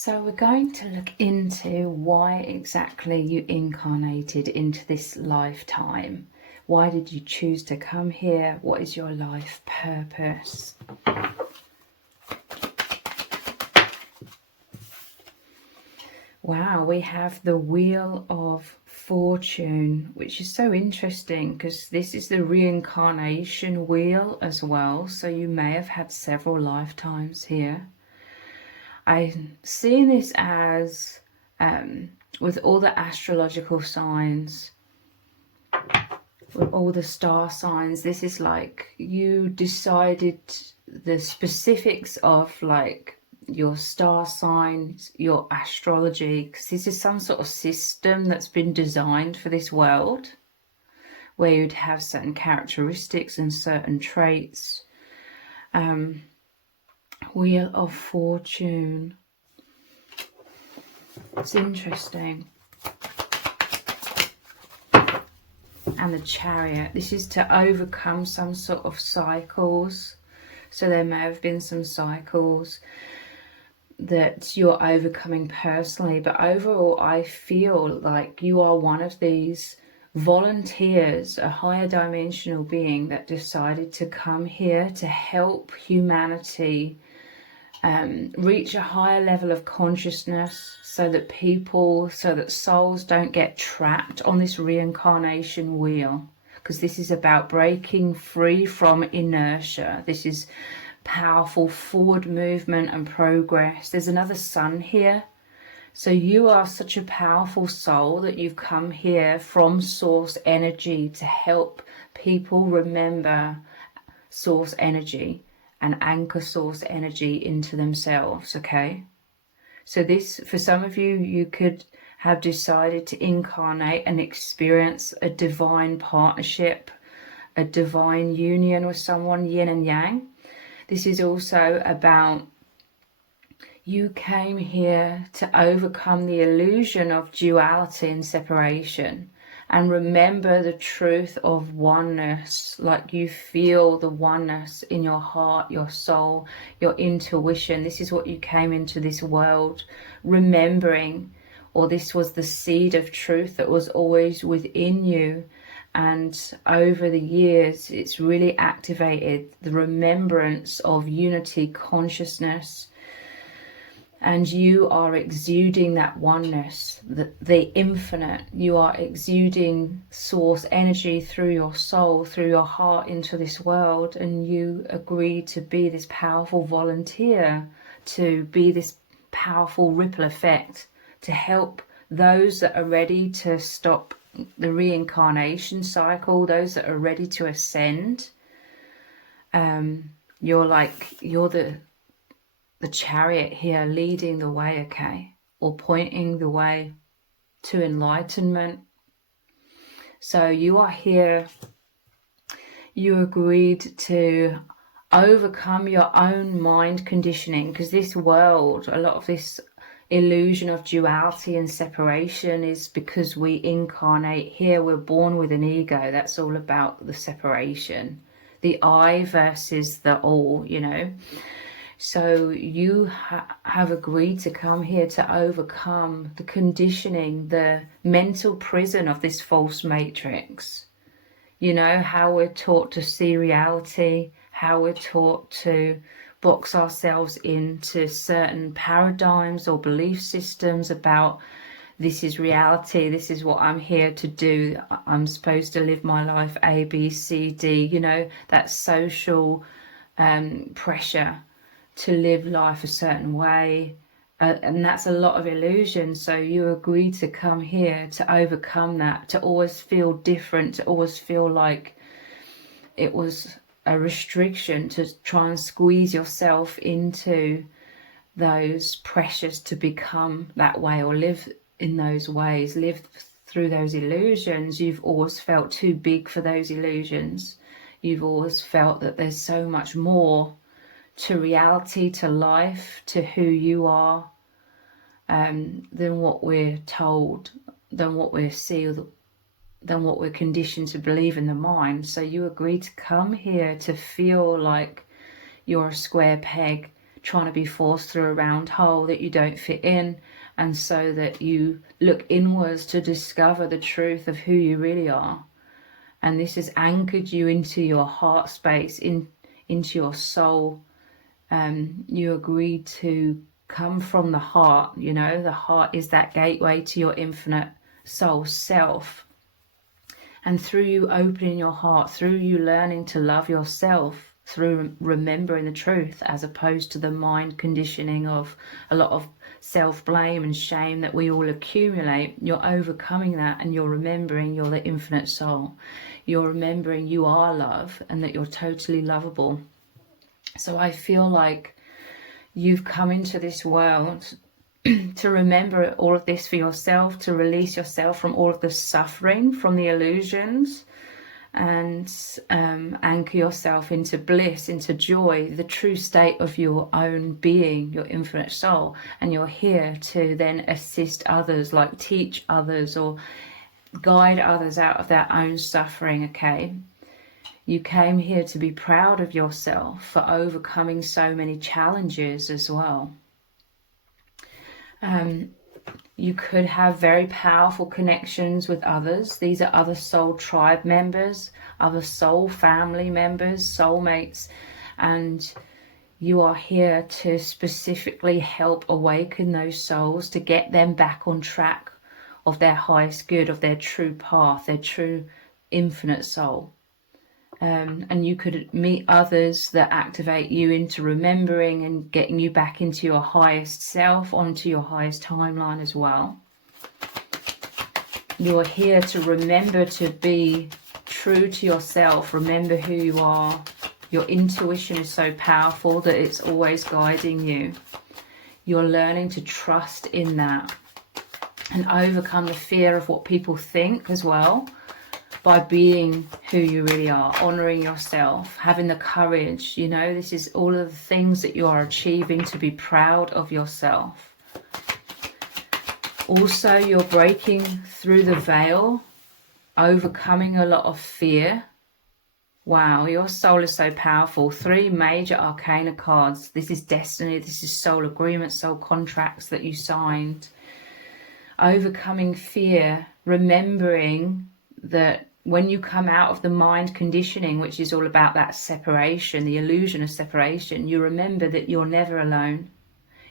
So we're going to look into why exactly you incarnated into this lifetime. Why did you choose to come here? What is your life purpose? Wow, we have the Wheel of Fortune, which is so interesting because this is the reincarnation wheel as well. So you may have had several lifetimes here. I'm seeing this as, with all the astrological signs, with all the star signs, this is like you decided the specifics of like your star signs, your astrology, because this is some sort of system that's been designed for this world, where you'd have certain characteristics and certain traits. Wheel of Fortune. It's interesting. And the Chariot. This is to overcome some sort of cycles. So there may have been some cycles that you're overcoming personally. But overall, I feel like you are one of these volunteers, a higher dimensional being that decided to come here to help humanity reach a higher level of consciousness, so that souls don't get trapped on this reincarnation wheel, because this is about breaking free from inertia. This is powerful forward movement and progress. There's another sun here. So you are such a powerful soul that you've come here from source energy to help people remember source energy and anchor source energy into themselves. Okay, so this, for some of you, you could have decided to incarnate and experience a divine partnership, a divine union with someone, yin and yang. This is also about you came here to overcome the illusion of duality and separation and remember the truth of oneness, like you feel the oneness in your heart, your soul, your intuition. This is what you came into this world remembering, or this was the seed of truth that was always within you. And over the years, it's really activated the remembrance of unity consciousness. And you are exuding that oneness, the infinite. You are exuding source energy through your soul, through your heart into this world. And you agree to be this powerful volunteer, to be this powerful ripple effect, to help those that are ready to stop the reincarnation cycle, those that are ready to ascend. You're the chariot here, leading the way, okay, or pointing the way to enlightenment. So you are here, you agreed to overcome your own mind conditioning, because this world, a lot of this illusion of duality and separation is because we incarnate here, we're born with an ego. That's all about the separation, the I versus the all, you know. So you have agreed to come here to overcome the conditioning, the mental prison of this false matrix. You know, how we're taught to see reality, how we're taught to box ourselves into certain paradigms or belief systems about this is reality, this is what I'm here to do, I'm supposed to live my life A, B, C, D, you know, that social pressure to live life a certain way, and that's a lot of illusion. So you agreed to come here to overcome that, to always feel different, to always feel like it was a restriction, to try and squeeze yourself into those pressures to become that way or live in those ways, live through those illusions. You've always felt too big for those illusions. You've always felt that there's so much more to reality, to life, to who you are, than what we're told, than what we see, than what we're conditioned to believe in the mind. So you agree to come here to feel like you're a square peg trying to be forced through a round hole that you don't fit in, and so that you look inwards to discover the truth of who you really are. And this has anchored you into your heart space, into your soul. You agreed to come from the heart. You know, the heart is that gateway to your infinite soul self. And through you opening your heart, through you learning to love yourself, through remembering the truth, as opposed to the mind conditioning of a lot of self-blame and shame that we all accumulate, you're overcoming that, and you're remembering you're the infinite soul. You're remembering you are love and that you're totally lovable. So I feel like you've come into this world to remember all of this for yourself, to release yourself from all of the suffering, from the illusions, and anchor yourself into bliss, into joy, the true state of your own being, your infinite soul. And you're here to then assist others, like teach others or guide others out of their own suffering, okay? You came here to be proud of yourself for overcoming so many challenges as well. You could have very powerful connections with others. These are other soul tribe members, other soul family members, soulmates, and you are here to specifically help awaken those souls, to get them back on track of their highest good, of their true path, their true infinite soul. And you could meet others that activate you into remembering and getting you back into your highest self, onto your highest timeline as well. You're here to remember to be true to yourself. Remember who you are. Your intuition is so powerful that it's always guiding you. You're learning to trust in that and overcome the fear of what people think as well, by being who you really are, honoring yourself, having the courage. You know, this is all of the things that you are achieving, to be proud of yourself. Also, you're breaking through the veil, overcoming a lot of fear. Wow, your soul is so powerful. 3 major arcana cards. This is destiny, this is soul agreements, soul contracts that you signed. Overcoming fear, remembering that when you come out of the mind conditioning, which is all about that separation, the illusion of separation, you remember that you're never alone.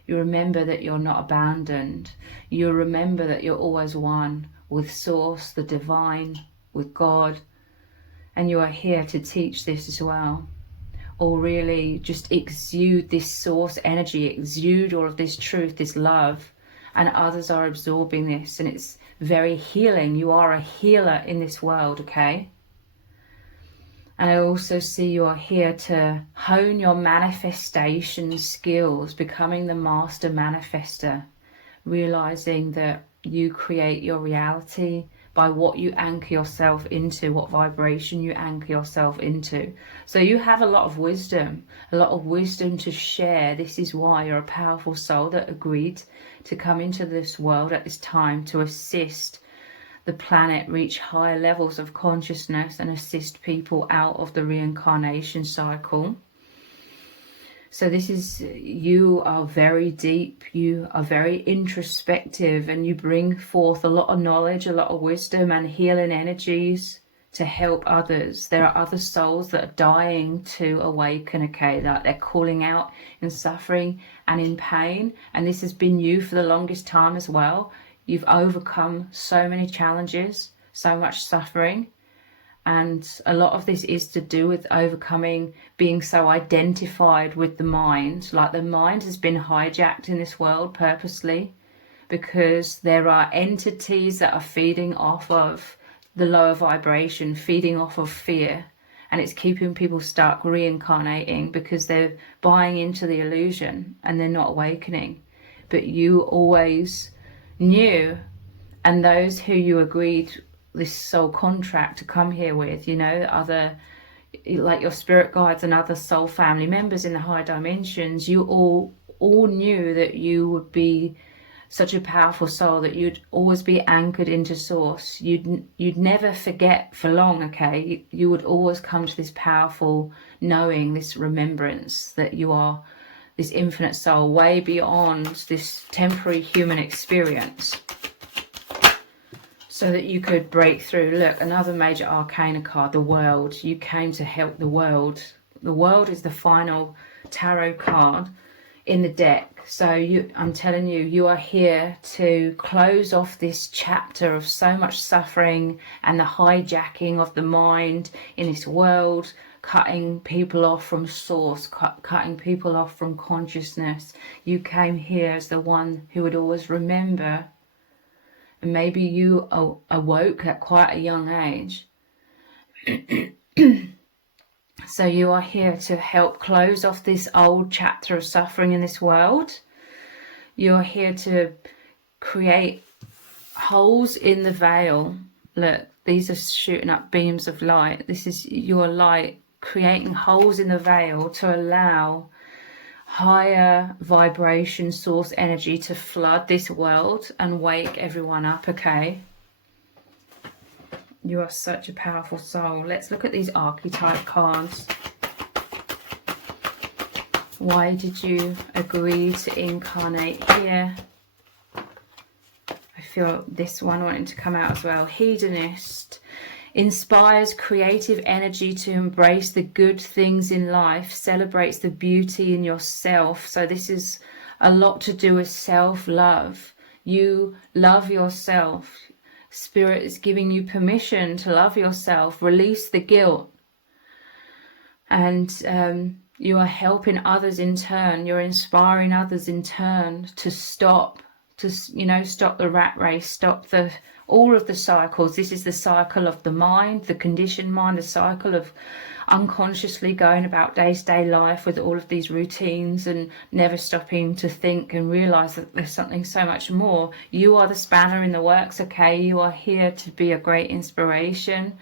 You remember that you're not abandoned. You remember that you're always one with Source, the divine, with God. And you are here to teach this as well. Or really just exude this Source energy, exude all of this truth, this love. And others are absorbing this, and it's very healing. You are a healer in this world, okay? And I also see you are here to hone your manifestation skills, becoming the master manifester, realizing that you create your reality by what you anchor yourself into, what vibration you anchor yourself into. So you have a lot of wisdom to share. This is why you're a powerful soul that agreed to come into this world at this time to assist the planet reach higher levels of consciousness and assist people out of the reincarnation cycle. So this is, you are very deep, you are very introspective, and you bring forth a lot of knowledge, a lot of wisdom and healing energies to help others. There are other souls that are dying to awaken, okay, that they're calling out in suffering and in pain. And this has been you for the longest time as well. You've overcome so many challenges, so much suffering. And a lot of this is to do with overcoming being so identified with the mind. Like the mind has been hijacked in this world purposely, because there are entities that are feeding off of the lower vibration, feeding off of fear. And it's keeping people stuck reincarnating because they're buying into the illusion and they're not awakening. But you always knew, and those who you agreed this soul contract to come here with, you know, other, like your spirit guides and other soul family members in the higher dimensions, you all knew that you would be such a powerful soul, that you'd always be anchored into Source. You'd never forget for long, okay? You would always come to this powerful knowing, this remembrance that you are this infinite soul, way beyond this temporary human experience, so that you could break through. Look, another major arcana card, the world. You came to help the world. The world is the final tarot card in the deck. So I'm telling you, you are here to close off this chapter of so much suffering and the hijacking of the mind in this world, cutting people off from source, cutting people off from consciousness. You came here as the one who would always remember. And maybe you awoke at quite a young age. So you are here to help close off this old chapter of suffering in this world. You're here to create holes in the veil. Look, these are shooting up beams of light. This is your light creating holes in the veil to allow higher vibration source energy to flood this world and wake everyone up, okay? You are such a powerful soul. Let's look at these archetype cards. Why did you agree to incarnate here? I feel this one wanting to come out as well. Hedonist. Inspires creative energy to embrace the good things in life. Celebrates the beauty in yourself. So this is a lot to do with self-love. You love yourself. Spirit is giving you permission to love yourself, release the guilt, and you are helping others in turn. You're inspiring others in turn to stop, stop the rat race, stop all of the cycles. This is the cycle of the mind, the conditioned mind, the cycle of unconsciously going about day-to-day life with all of these routines and never stopping to think and realize that there's something so much more. You are the spanner in the works, okay? You are here to be a great inspiration,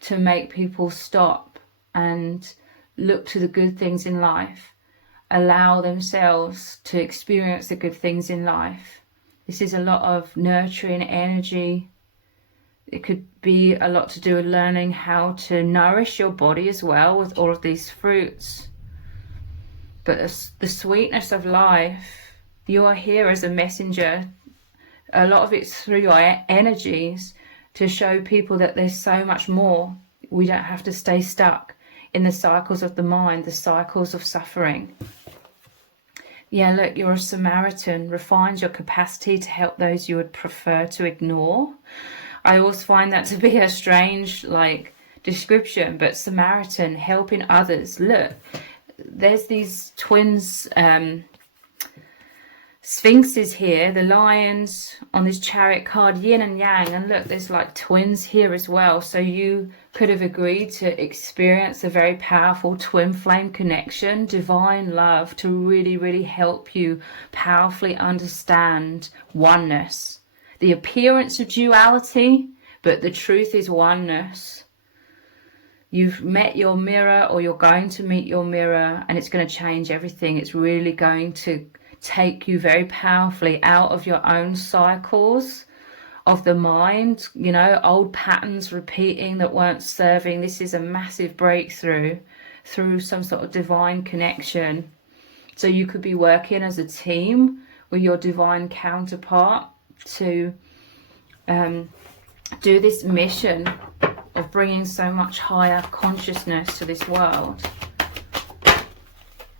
to make people stop and look to the good things in life, allow themselves to experience the good things in life. This is a lot of nurturing energy. It could be a lot to do with learning how to nourish your body as well with all of these fruits. But the sweetness of life, you are here as a messenger. A lot of it's through your energies to show people that there's so much more. We don't have to stay stuck in the cycles of the mind, the cycles of suffering. Yeah, look, you're a Samaritan. Refines your capacity to help those you would prefer to ignore. I always find that to be a strange, description, but Samaritan, helping others. Look, there's these twins, sphinxes here, the lions on this chariot card, yin and yang, and look, there's twins here as well. So you could have agreed to experience a very powerful twin flame connection, divine love, to really, really help you powerfully understand oneness. The appearance of duality, but the truth is oneness. You've met your mirror, or you're going to meet your mirror, and it's going to change everything. It's really going to take you very powerfully out of your own cycles of the mind, old patterns repeating that weren't serving. This is a massive breakthrough through some sort of divine connection. So you could be working as a team with your divine counterpart to do this mission of bringing so much higher consciousness to this world.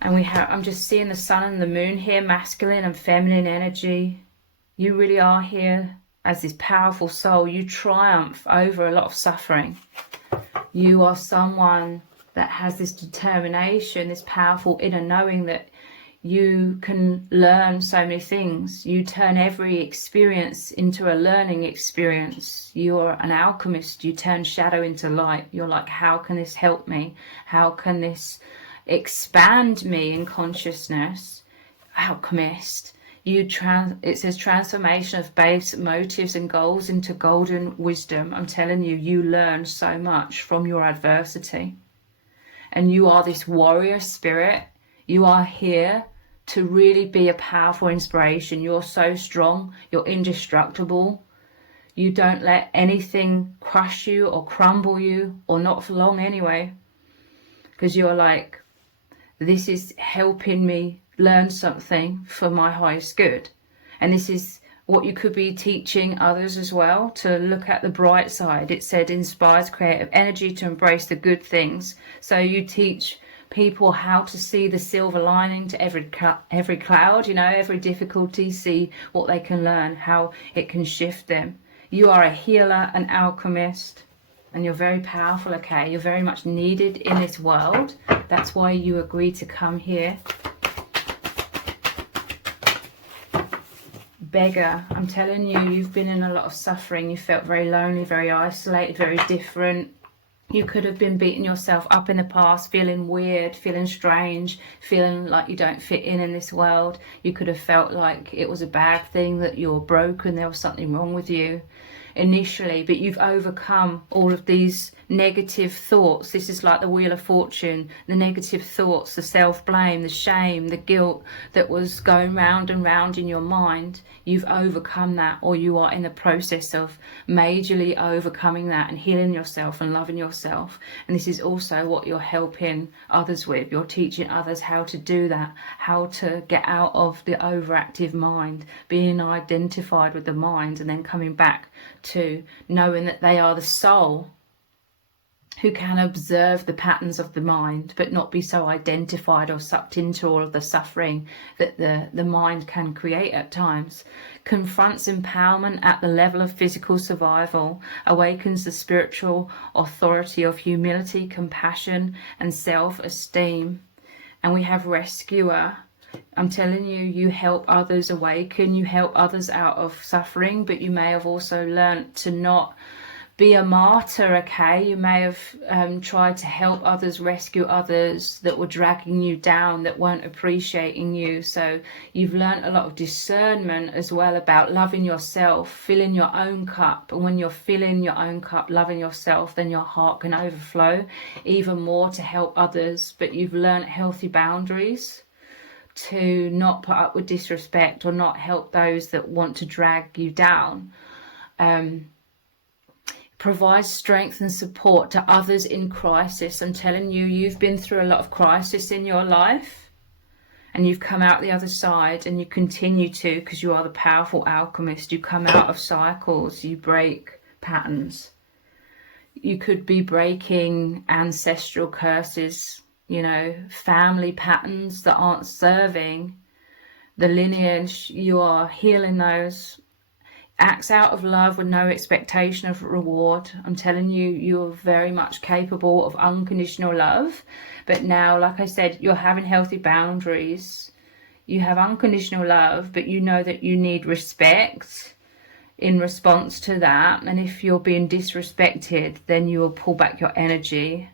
And I'm just seeing the sun and the moon here, masculine and feminine energy. You really are here as this powerful soul. You triumph over a lot of suffering. You are someone that has this determination, this powerful inner knowing that you can learn so many things. You turn every experience into a learning experience. You're an alchemist. You turn shadow into light. You're like, how can this help me? How can this expand me in consciousness? Alchemist. It says transformation of base motives and goals into golden wisdom. I'm telling you, you learn so much from your adversity. And you are this warrior spirit. You are here to really be a powerful inspiration. You're so strong. You're indestructible. You don't let anything crush you or crumble you, or not for long anyway. Because you're like, this is helping me learn something for my highest good. And this is what you could be teaching others as well, to look at the bright side. It said inspires creative energy to embrace the good things. So you teach people how to see the silver lining to every cloud, you know, every difficulty, see what they can learn, how it can shift them. You are a healer, an alchemist, and you're very powerful, okay? You're very much needed in this world. That's why you agreed to come here. Beggar, I'm telling you, you've been in a lot of suffering. You felt very lonely, very isolated, very different. You could have been beating yourself up in the past, feeling weird, feeling strange, feeling like you don't fit in this world. You could have felt like it was a bad thing, that you were broken, there was something wrong with you initially, but you've overcome all of these negative thoughts. This is like the Wheel of Fortune, the negative thoughts, the self-blame, the shame, the guilt that was going round and round in your mind. You've overcome that, or you are in the process of majorly overcoming that and healing yourself and loving yourself. And this is also what you're helping others with. You're teaching others how to do that, how to get out of the overactive mind, being identified with the mind, and then coming back to knowing that they are the soul who can observe the patterns of the mind, but not be so identified or sucked into all of the suffering that the mind can create at times. Confronts empowerment at the level of physical survival, awakens the spiritual authority of humility, compassion, and self-esteem. And we have rescuer. I'm telling you, you help others awaken, you help others out of suffering, but you may have also learnt to not be a martyr, okay? You may have tried to help others, rescue others that were dragging you down, that weren't appreciating you. So you've learnt a lot of discernment as well about loving yourself, filling your own cup. And when you're filling your own cup, loving yourself, then your heart can overflow even more to help others. But you've learnt healthy boundaries, to not put up with disrespect or not help those that want to drag you down. Provides strength and support to others in crisis. I'm telling you, you've been through a lot of crisis in your life, and you've come out the other side, and you continue to, because you are the powerful alchemist. You come out of cycles, you break patterns. You could be breaking ancestral curses, you know, family patterns that aren't serving the lineage. You are healing those. Acts out of love with no expectation of reward. I'm telling you, you're very much capable of unconditional love. But now, like I said, you're having healthy boundaries. You have unconditional love, but you know that you need respect in response to that. And if you're being disrespected, then you will pull back your energy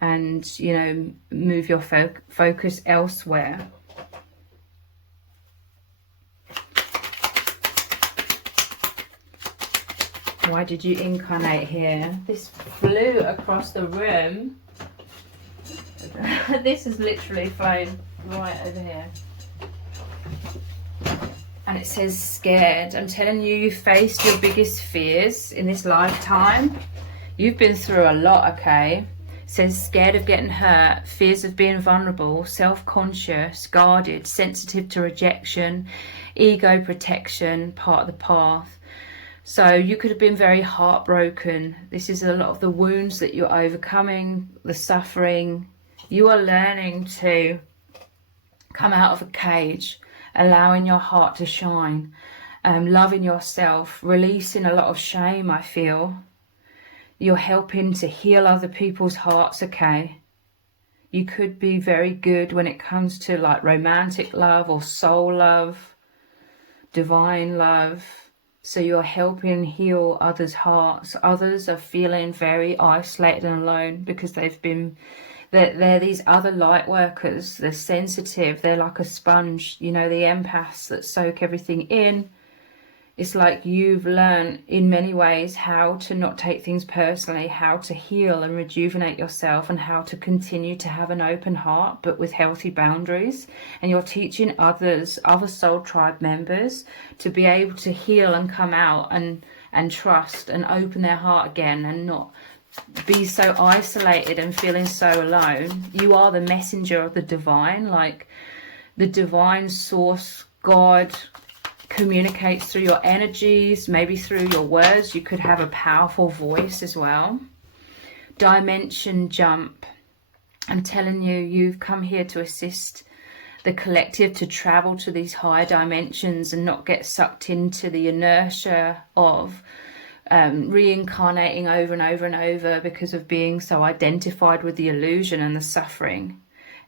and, you know, move your focus elsewhere. Why did you incarnate here? This flew across the room. This is literally flown right over here. And it says scared. I'm telling you, you faced your biggest fears in this lifetime. You've been through a lot, okay? It says scared of getting hurt, fears of being vulnerable, self-conscious, guarded, sensitive to rejection, ego protection, part of the path. So you could have been very heartbroken. This is a lot of the wounds that you're overcoming, the suffering. You are learning to come out of a cage, allowing your heart to shine, loving yourself, releasing a lot of shame, I feel. You're helping to heal other people's hearts, okay? You could be very good when it comes to like romantic love or soul love, divine love. So you're helping heal others' hearts. Others are feeling very isolated and alone because they've been, they're these other light workers. They're sensitive. They're like a sponge, you know, the empaths that soak everything in. It's like you've learned in many ways how to not take things personally, how to heal and rejuvenate yourself, and how to continue to have an open heart, but with healthy boundaries. And you're teaching others, other soul tribe members, to be able to heal and come out and trust and open their heart again and not be so isolated and feeling so alone. You are the messenger of the divine, like The divine source, God, communicates through your energies, maybe through your words. You could have a powerful voice as well. Dimension jump. I'm telling you, you've come here to assist the collective to travel to these higher dimensions and not get sucked into the inertia of reincarnating over and over and over because of being so identified with the illusion and the suffering.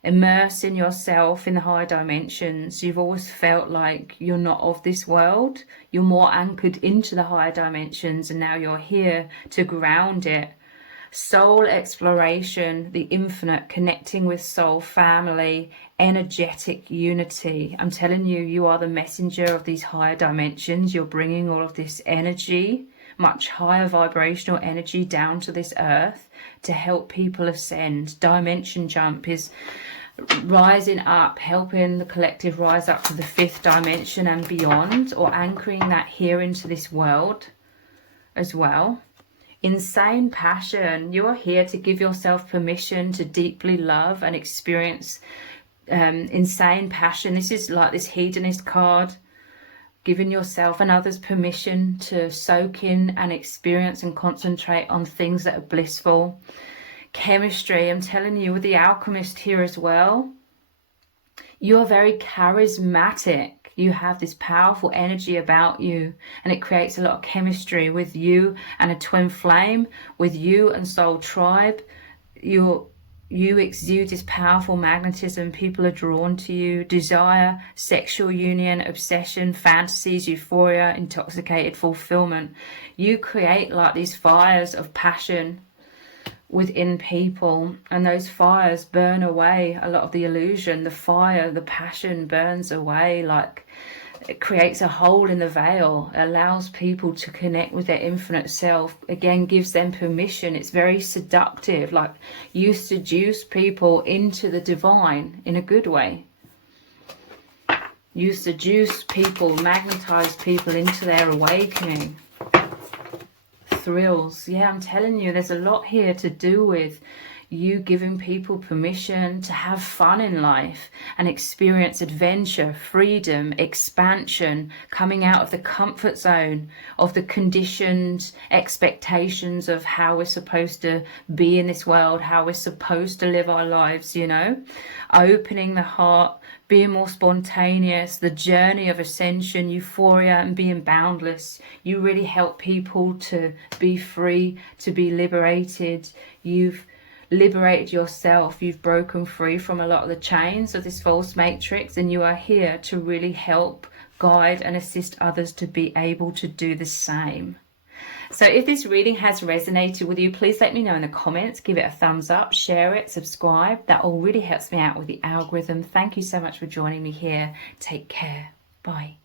Immersing yourself in the higher dimensions. You've always felt like you're not of this world. You're more anchored into the higher dimensions, and now you're here to ground it. Soul exploration, the infinite, connecting with soul, family, energetic unity. I'm telling you, you are the messenger of these higher dimensions. You're bringing all of this energy, much higher vibrational energy, down to this earth to help people ascend. Dimension jump is rising up, helping the collective rise up to the 5th dimension and beyond, or anchoring that here into this world as well. Insane passion. You are here to give yourself permission to deeply love and experience insane passion. This is like this hedonist card, giving yourself and others permission to soak in and experience and concentrate on things that are blissful. Chemistry. I'm telling you, with the alchemist here as well, you are very charismatic. You have this powerful energy about you, and it creates a lot of chemistry with you and a twin flame, with you and soul tribe. You exude this powerful magnetism. People are drawn to you. Desire, sexual union, obsession, fantasies, euphoria, intoxicated fulfillment. You create like these fires of passion within people, and those fires burn away a lot of the illusion. The fire, the passion burns away, like it creates a hole in the veil, allows people to connect with their infinite self, again gives them permission. It's very seductive, like you seduce people into the divine in a good way. You seduce people, magnetize people into their awakening. Thrills. Yeah, I'm telling you, there's a lot here to do with you giving people permission to have fun in life and experience adventure, freedom, expansion, coming out of the comfort zone, of the conditioned expectations of how we're supposed to be in this world, how we're supposed to live our lives, you know, opening the heart, being more spontaneous, the journey of ascension, euphoria, and being boundless. You really help people to be free, to be liberated. You've liberated yourself. You've broken free from a lot of the chains of this false matrix, and you are here to really help guide and assist others to be able to do the same. So if this reading has resonated with you, please let me know in the comments. Give it a thumbs up, share it, subscribe. That all really helps me out with the algorithm. Thank you so much for joining me here. Take care. Bye.